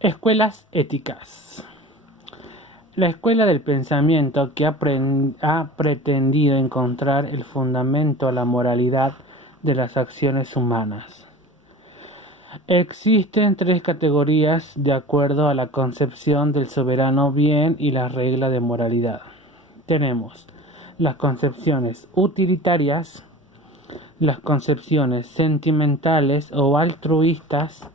Escuelas éticas. La escuela del pensamiento que ha pretendido encontrar el fundamento a la moralidad de las acciones humanas. Existen tres categorías de acuerdo a la concepción del soberano bien y la regla de moralidad. Tenemos las concepciones utilitarias, las concepciones sentimentales o altruistas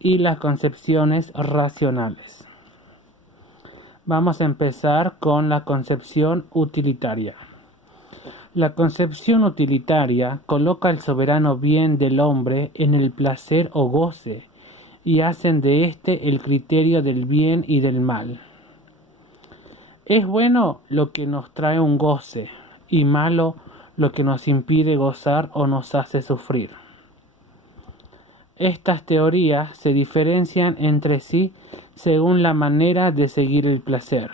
y las concepciones racionales. Vamos a empezar con la concepción utilitaria. La concepción utilitaria coloca el soberano bien del hombre en el placer o goce y hacen de éste el criterio del bien y del mal. Es bueno lo que nos trae un goce y malo lo que nos impide gozar o nos hace sufrir. Estas teorías se diferencian entre sí según la manera de seguir el placer.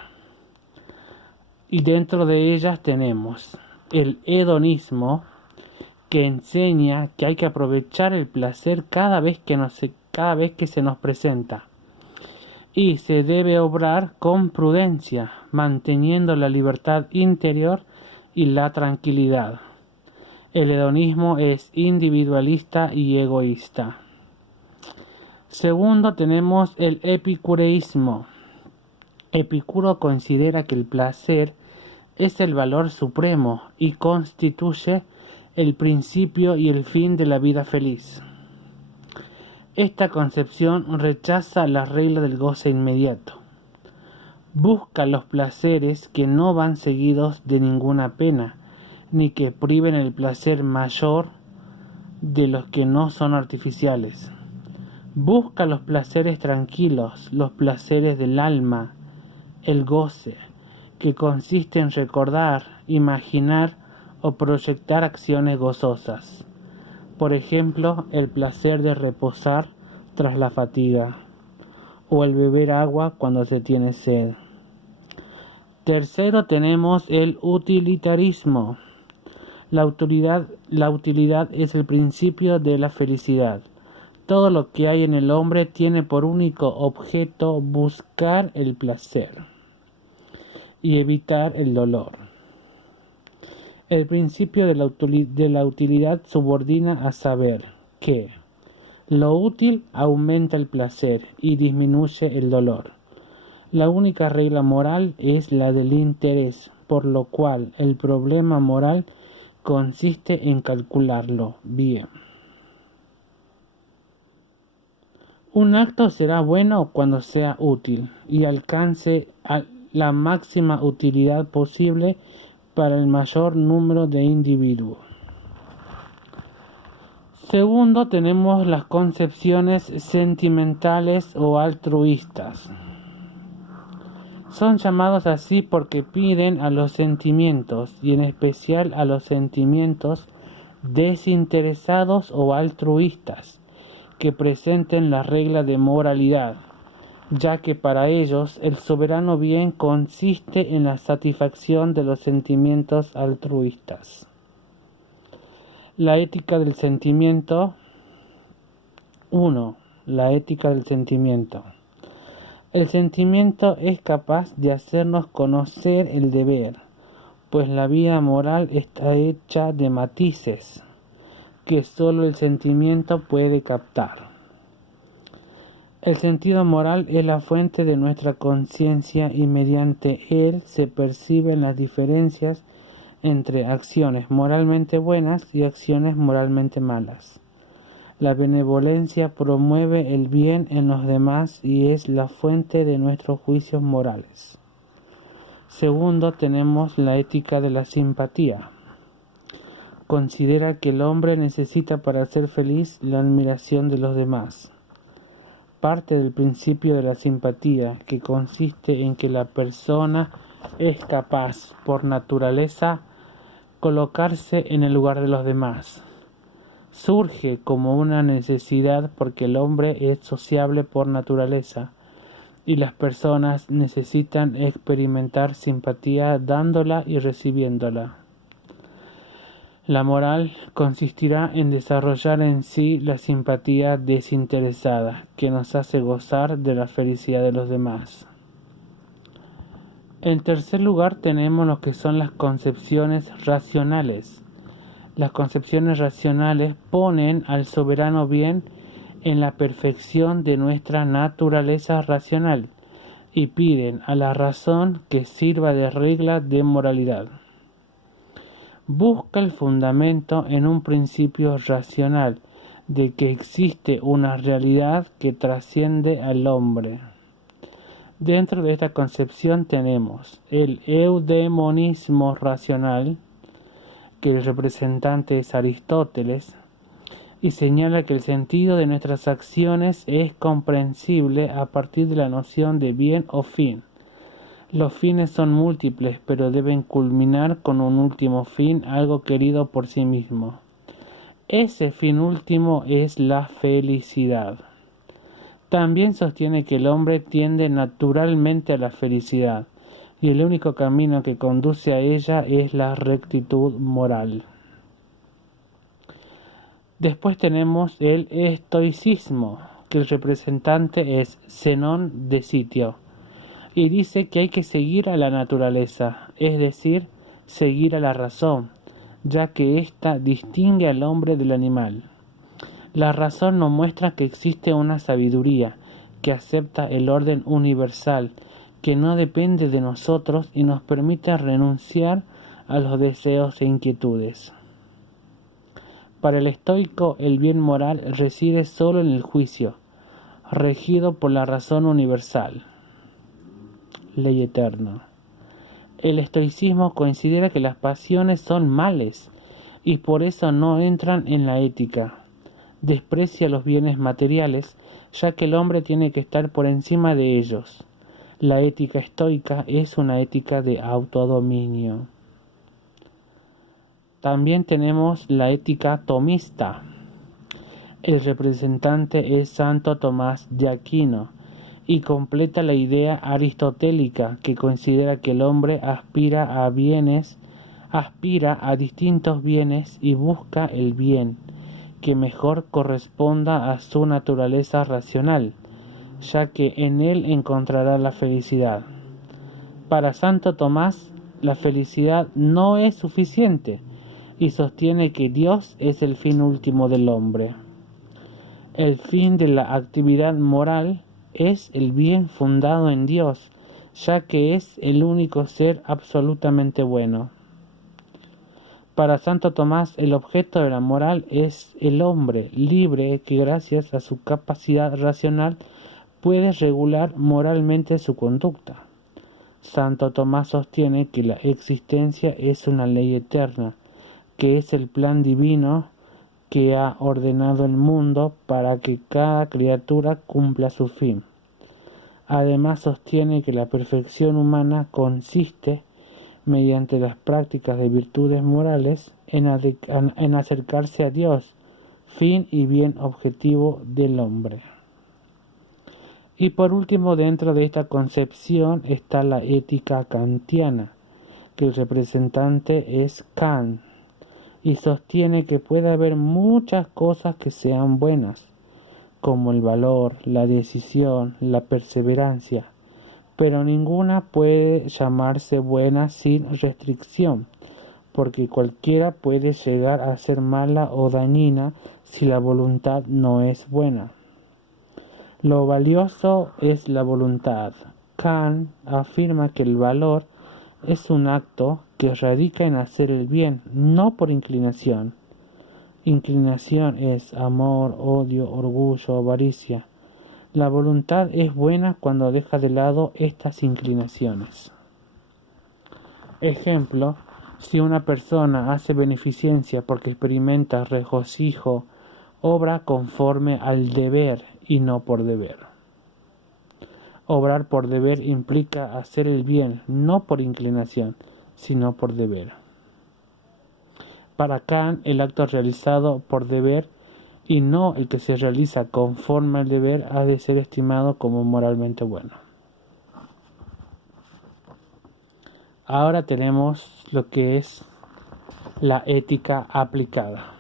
Y dentro de ellas tenemos el hedonismo, que enseña que hay que aprovechar el placer cada vez que se nos presenta. Y se debe obrar con prudencia, manteniendo la libertad interior y la tranquilidad. El hedonismo es individualista y egoísta. Segundo, tenemos el epicureísmo. Epicuro considera que el placer es el valor supremo y constituye el principio y el fin de la vida feliz. Esta concepción rechaza la regla del goce inmediato. Busca los placeres que no van seguidos de ninguna pena, ni que priven el placer mayor de los que no son artificiales. Busca los placeres tranquilos, los placeres del alma, el goce, que consiste en recordar, imaginar o proyectar acciones gozosas. Por ejemplo, el placer de reposar tras la fatiga o el beber agua cuando se tiene sed. Tercero, tenemos el utilitarismo. La utilidad es el principio de la felicidad. Todo lo que hay en el hombre tiene por único objeto buscar el placer y evitar el dolor. El principio de la utilidad subordina a saber que lo útil aumenta el placer y disminuye el dolor. La única regla moral es la del interés, por lo cual el problema moral consiste en calcularlo bien. Un acto será bueno cuando sea útil y alcance la máxima utilidad posible para el mayor número de individuos. Segundo, tenemos las concepciones sentimentales o altruistas. Son llamados así porque piden a los sentimientos, y en especial a los sentimientos desinteresados o altruistas, que presenten la regla de moralidad, ya que para ellos el soberano bien consiste en la satisfacción de los sentimientos altruistas. La ética del sentimiento. 1. La ética del sentimiento. El sentimiento es capaz de hacernos conocer el deber, pues la vida moral está hecha de matices que solo el sentimiento puede captar. El sentido moral es la fuente de nuestra conciencia y mediante él se perciben las diferencias entre acciones moralmente buenas y acciones moralmente malas. La benevolencia promueve el bien en los demás y es la fuente de nuestros juicios morales. Segundo, tenemos la ética de la simpatía. Considera que el hombre necesita para ser feliz la admiración de los demás. Parte del principio de la simpatía, que consiste en que la persona es capaz, por naturaleza, colocarse en el lugar de los demás. Surge como una necesidad porque el hombre es sociable por naturaleza y las personas necesitan experimentar simpatía dándola y recibiéndola. La moral consistirá en desarrollar en sí la simpatía desinteresada que nos hace gozar de la felicidad de los demás. En tercer lugar tenemos lo que son las concepciones racionales. Las concepciones racionales ponen al soberano bien en la perfección de nuestra naturaleza racional y piden a la razón que sirva de regla de moralidad. Busca el fundamento en un principio racional de que existe una realidad que trasciende al hombre. Dentro de esta concepción tenemos el eudemonismo racional, que el representante es Aristóteles, y señala que el sentido de nuestras acciones es comprensible a partir de la noción de bien o fin. Los fines son múltiples, pero deben culminar con un último fin, algo querido por sí mismo. Ese fin último es la felicidad. También sostiene que el hombre tiende naturalmente a la felicidad, y el único camino que conduce a ella es la rectitud moral. Después tenemos el estoicismo, que el representante es Zenón de Sitio, y dice que hay que seguir a la naturaleza, es decir, seguir a la razón, ya que ésta distingue al hombre del animal. La razón nos muestra que existe una sabiduría que acepta el orden universal, que no depende de nosotros y nos permite renunciar a los deseos e inquietudes. Para el estoico, el bien moral reside solo en el juicio, regido por la razón universal, ley eterna. El estoicismo considera que las pasiones son males y por eso no entran en la ética. Desprecia los bienes materiales, ya que el hombre tiene que estar por encima de ellos. La ética estoica es una ética de autodominio. También tenemos la ética tomista. El representante es Santo Tomás de Aquino y completa la idea aristotélica que considera que el hombre aspira a distintos bienes y busca el bien que mejor corresponda a su naturaleza racional, ya que en él encontrará la felicidad. Para Santo Tomás, la felicidad no es suficiente y sostiene que Dios es el fin último del hombre. El fin de la actividad moral es el bien fundado en Dios, ya que es el único ser absolutamente bueno. Para Santo Tomás, el objeto de la moral es el hombre libre que gracias a su capacidad racional puede regular moralmente su conducta. Santo Tomás sostiene que la existencia es una ley eterna, que es el plan divino que ha ordenado el mundo para que cada criatura cumpla su fin. Además sostiene que la perfección humana consiste, mediante las prácticas de virtudes morales, en acercarse a Dios, fin y bien objetivo del hombre. Y por último, dentro de esta concepción está la ética kantiana, que el representante es Kant, y sostiene que puede haber muchas cosas que sean buenas, como el valor, la decisión, la perseverancia, pero ninguna puede llamarse buena sin restricción, porque cualquiera puede llegar a ser mala o dañina si la voluntad no es buena. Lo valioso es la voluntad. Kant afirma que el valor es un acto que radica en hacer el bien, no por inclinación. Inclinación es amor, odio, orgullo, avaricia. La voluntad es buena cuando deja de lado estas inclinaciones. Ejemplo, si una persona hace beneficencia porque experimenta regocijo, obra conforme al deber y no por deber. Obrar por deber implica hacer el bien, no por inclinación, sino por deber. Para Kant, el acto realizado por deber y no el que se realiza conforme al deber ha de ser estimado como moralmente bueno. Ahora tenemos lo que es la ética aplicada.